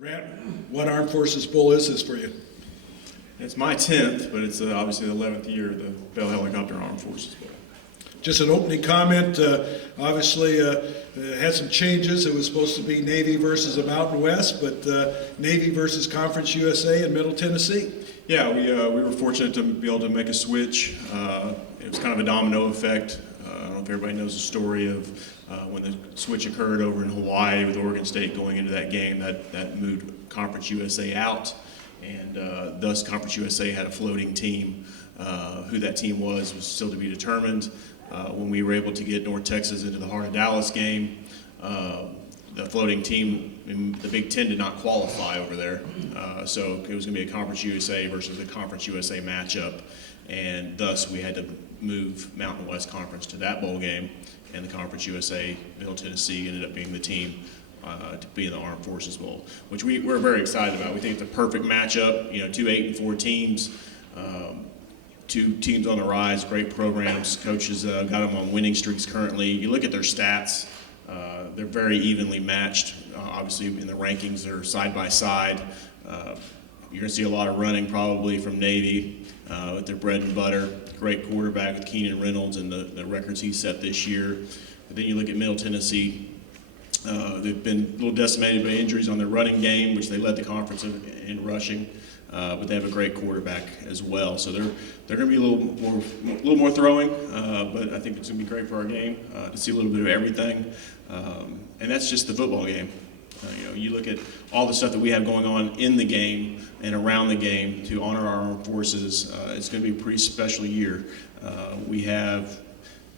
Brant, what Armed Forces Bowl is this for you? It's my 10th, but it's obviously the 11th year of the Bell Helicopter Armed Forces Bowl. Just an opening comment. Obviously, had some changes. It was supposed to be Navy versus the Mountain West, but Navy versus Conference USA in Middle Tennessee. Yeah, we were fortunate to be able to make a switch. It was kind of a domino effect. I don't know if everybody knows the story of when the switch occurred over in Hawaii with Oregon State going into that game. That moved Conference USA out, and thus Conference USA had a floating team. Who that team was still to be determined. When we were able to get North Texas into the Heart of Dallas game, the floating team in the Big Ten did not qualify over there. So it was going to be a Conference USA versus a Conference USA matchup, and thus we had to move Mountain West Conference to that bowl game, and the Conference USA Middle Tennessee ended up being the team to be in the Armed Forces Bowl, which we're very excited about. We think it's a perfect matchup. You know, 2 8-4 teams. Two teams on the rise, great programs. Coaches got them on winning streaks currently. You look at their stats, they're very evenly matched. Obviously, in the rankings, they're side by side. You're going to see a lot of running probably from Navy with their bread and butter. Great quarterback with Keenan Reynolds and the records he set this year. But then you look at Middle Tennessee. They've been a little decimated by injuries on their running game, which they led the conference in rushing. But they have a great quarterback as well, so they're going to be a little more throwing. But I think it's going to be great for our game to see a little bit of everything, and that's just the football game. You look at all the stuff that we have going on in the game and around the game to honor our armed forces. It's going to be a pretty special year. We have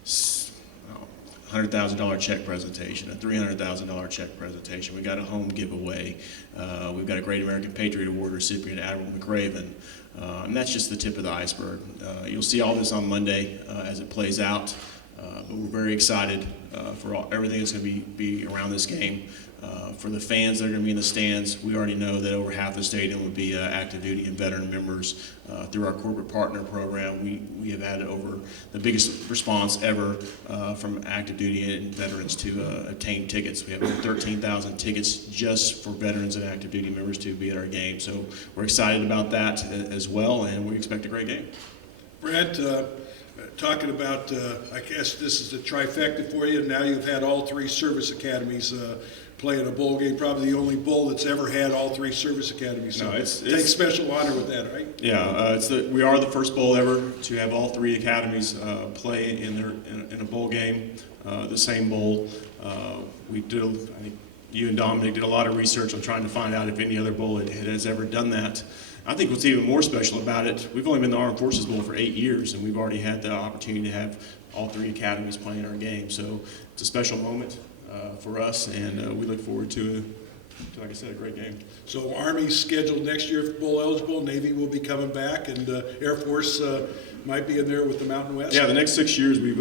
$100,000 check presentation, a $300,000 check presentation. We got a home giveaway. We've got a Great American Patriot Award recipient, Admiral McRaven, and that's just the tip of the iceberg. You'll see all this on Monday as it plays out, but we're very excited for everything that's going to be around this game. For the fans that are going to be in the stands, we already know that over half the stadium would be active duty and veteran members. Through our corporate partner program, we have had over the biggest response ever from active duty and veterans to obtain tickets. We have over 13,000 tickets just for veterans and active duty members to be at our game. So we're excited about that as well, and we expect a great game. Brent, talking about, I guess this is a trifecta for you. Now you've had all 3 service academies play in a bowl game, probably the only bowl that's ever had all 3 service academies. So take special honor with that, right? Yeah, we are the first bowl ever to have all 3 academies play in a bowl game, the same bowl. I think you and Dominic did a lot of research on trying to find out if any other bowl has ever done that. I think what's even more special about it, we've only been in the Armed Forces Bowl for 8 years, and we've already had the opportunity to have all 3 academies playing our game. So it's a special moment for us, and we look forward to, like I said, a great game. So Army's scheduled next year for bowl eligible. Navy will be coming back, and Air Force might be in there with the Mountain West. Yeah, the next 6 years we've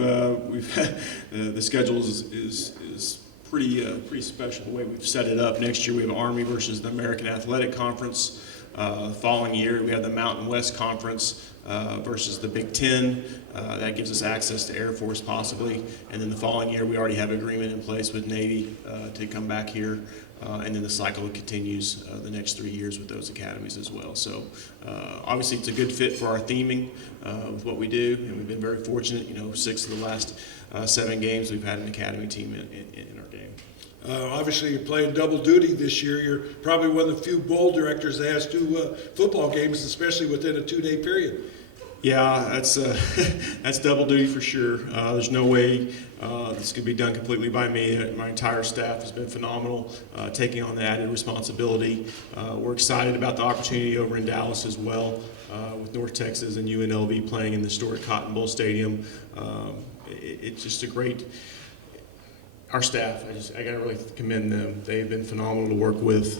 the schedule is pretty special the way we've set it up. Next year we have Army versus the American Athletic Conference. The following year we have the Mountain West Conference versus the Big Ten. That gives us access to Air Force possibly. And then the following year we already have agreement in place with Navy to come back here. And then the cycle continues the next 3 years with those academies as well. So obviously it's a good fit for our theming with what we do. And we've been very fortunate, 6 of the last 7 games we've had an academy team in our game. Obviously, you're playing double duty this year. You're probably one of the few bowl directors that has 2 football games, especially within a 2-day period. Yeah, that's double duty for sure. There's no way this could be done completely by me. My entire staff has been phenomenal, taking on the added responsibility. We're excited about the opportunity over in Dallas as well, with North Texas and UNLV playing in the historic Cotton Bowl Stadium. It's just a great. Our staff, I got to really commend them. They've been phenomenal to work with,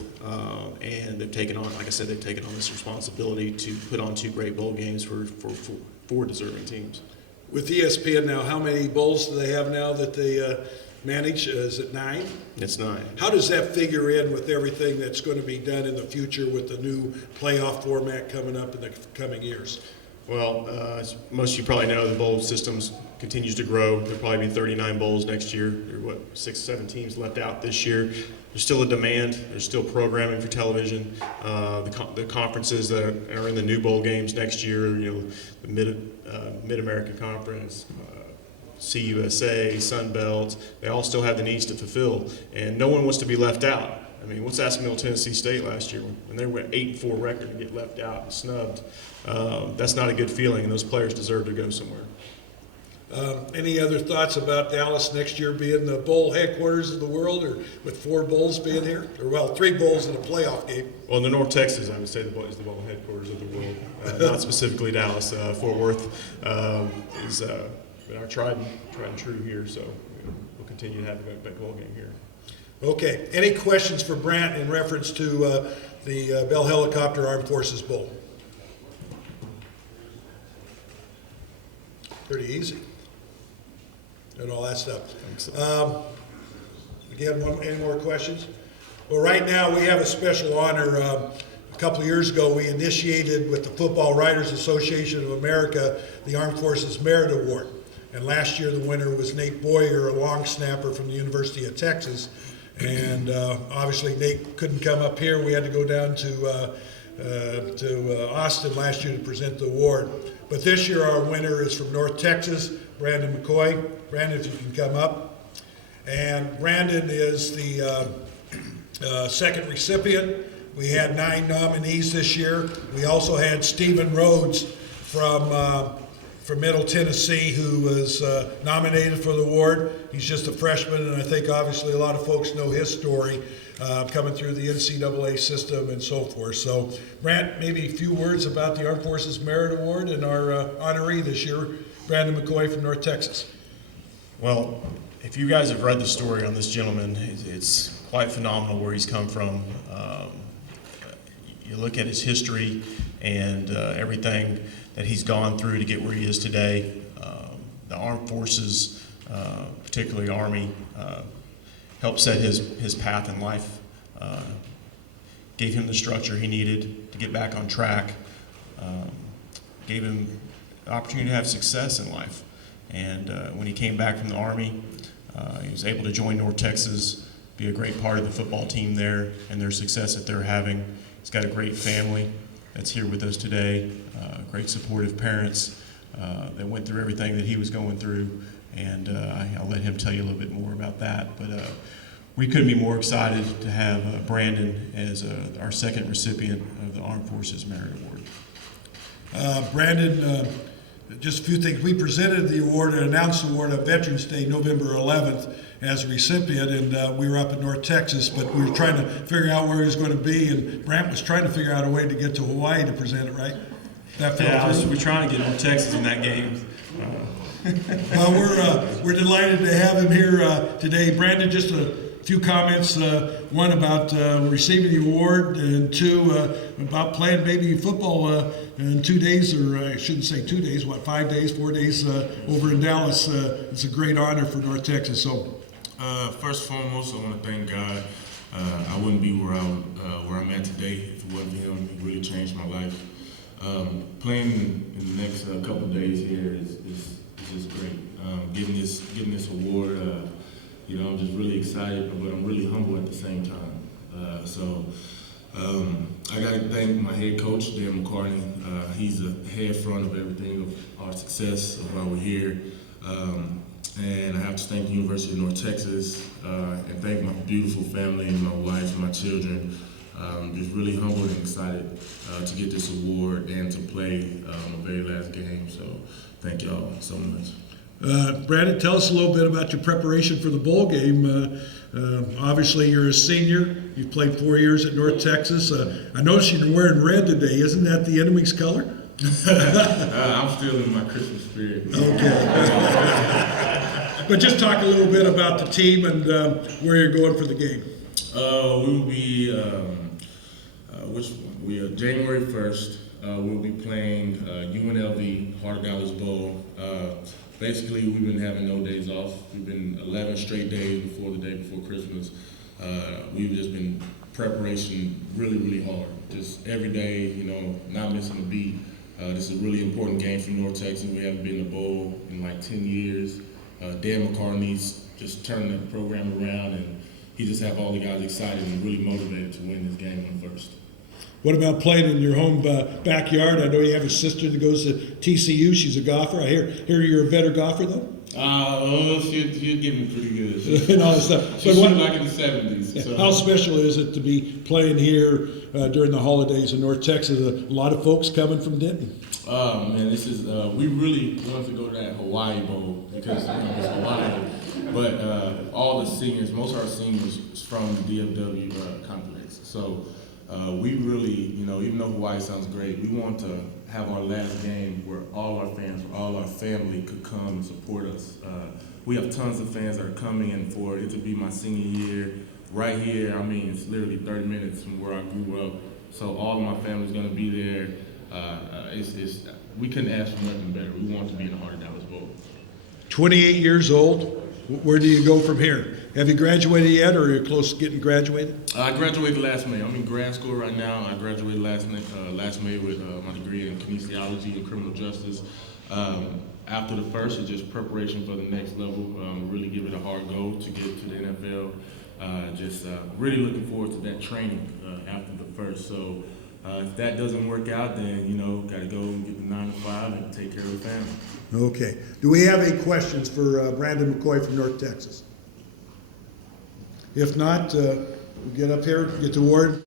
and they've taken on, like I said, they've taken on this responsibility to put on 2 great bowl games for 4 deserving teams. With ESPN now, how many bowls do they have now that they manage? Is it 9? It's 9. How does that figure in with everything that's going to be done in the future with the new playoff format coming up in the coming years? Well, as most of you probably know, the bowl system's continues to grow. There'll probably be 39 bowls next year. There are, 6, 7 teams left out this year. There's still a demand. There's still programming for television. The conferences that are in the new bowl games next year, the Mid-American Conference, CUSA, Sun Belt, they all still have the needs to fulfill, and no one wants to be left out. I mean, what's ask Middle Tennessee State last year when they went 8-4 record and get left out and snubbed? That's not a good feeling, and those players deserve to go somewhere. Any other thoughts about Dallas next year being the bowl headquarters of the world, or with 4 bowls being here? Or, well, 3 bowls in a playoff game. Well, in the North Texas, I would say is the bowl headquarters of the world, not specifically Dallas. Fort Worth is been our tried and true here, so we'll continue to have a big bowl game here. Okay. Any questions for Brant in reference to the Bell Helicopter Armed Forces Bowl? Pretty easy. And all that stuff. Again, any more questions? Well, right now we have a special honor. A couple of years ago, we initiated with the Football Writers Association of America the Armed Forces Merit Award. And last year the winner was Nate Boyer, a long snapper from the University of Texas. And obviously Nate couldn't come up here. We had to go down to Austin last year to present the award. But this year our winner is from North Texas, Brandon McCoy. Brandon, if you can come up. And Brandon is the second recipient. We had 9 nominees this year. We also had Stephen Rhodes from Middle Tennessee, who was nominated for the award. He's just a freshman, and I think obviously a lot of folks know his story coming through the NCAA system and so forth. So, Brant, maybe a few words about the Armed Forces Merit Award and our honoree this year, Brandon McCoy from North Texas. Well, if you guys have read the story on this gentleman, it's quite phenomenal where he's come from. You look at his history and everything that he's gone through to get where he is today. The Armed Forces, particularly Army, helped set his path in life, gave him the structure he needed to get back on track, gave him the opportunity to have success in life. And when he came back from the Army, he was able to join North Texas, be a great part of the football team there and their success that they're having. He's got a great family that's here with us today, great supportive parents that went through everything that he was going through, and I'll let him tell you a little bit more about that. But we couldn't be more excited to have Brandon as our second recipient of the Armed Forces Merit Award. Brandon, just a few things. We presented the award and announced the award on Veterans Day, November 11th, as a recipient, and we were up in North Texas, but we were trying to figure out where he was going to be, and Brant was trying to figure out a way to get to Hawaii to present it, right? That fell through? We're trying to get North Texas in that game. Well, we're delighted to have him here today. Brandon, just a few comments. One about receiving the award, and 2 about playing baby football in 2 days, or I shouldn't say 2 days, 5 days, 4 days over in Dallas. It's a great honor for North Texas. So, first and foremost, I want to thank God. I wouldn't be where I'm at today if it wasn't for him. He really changed my life. Playing in the next couple of days here is just great. Getting this award, I'm just really excited, but I'm really humble at the same time. I got to thank my head coach, Dan McCartney. He's the head front of everything, of our success, of why we're here. And I have to thank the University of North Texas and thank my beautiful family and my wife and my children. Just really humbled and excited to get this award and to play my very last game. So thank y'all so much. Brandon, tell us a little bit about your preparation for the bowl game. Obviously, you're a senior. You've played 4 years at North Texas. I noticed you're wearing red today. Isn't that the enemy's color? I'm still in my Christmas spirit. Okay. But just talk a little bit about the team and where you're going for the game. We will be, January 1st, we'll be playing UNLV, Heart of Dallas Bowl. Basically, we've been having no days off. We've been 11 straight days before the day before Christmas. We've just been preparation really, really hard. Just every day, not missing a beat. This is a really important game for North Texas. We haven't been in a bowl in like 10 years. Dan McCartney's just turned the program around, and he just have all the guys excited and really motivated to win this game on first. What about playing in your home backyard? I know you have a sister that goes to TCU. She's a golfer. I hear you're a better golfer, though? She'll give me pretty good. And all that stuff. She shooting like in the 70s. So. How special is it to be playing here during the holidays in North Texas? A lot of folks coming from Denton. Man, this is we really wanted to go to that Hawaii Bowl because it's Hawaii. But all the seniors, most of our seniors, is from the DFW complex. So we really, even though Hawaii sounds great, we want to have our last game where all our fans, where all our family could come and support us. We have tons of fans that are coming, and for it to be my senior year, right here, I mean, it's literally 30 minutes from where I grew up. So all of my family's gonna be there. We couldn't ask for nothing better. We want to be in the heart of Dallas Bowl. 28 years old. Where do you go from here? Have you graduated yet, or are you close to getting graduated? I graduated last May. I'm in grad school right now. I graduated last May with my degree in kinesiology and criminal justice. After the first, it's just preparation for the next level. Really give it a hard go to get to the NFL. Really looking forward to that training after the first. So if that doesn't work out, then got to go and get the 9 to 5 and take care of the family. Okay. Do we have any questions for Brandon McCoy from North Texas? If not, we'll get up here, get to Ward.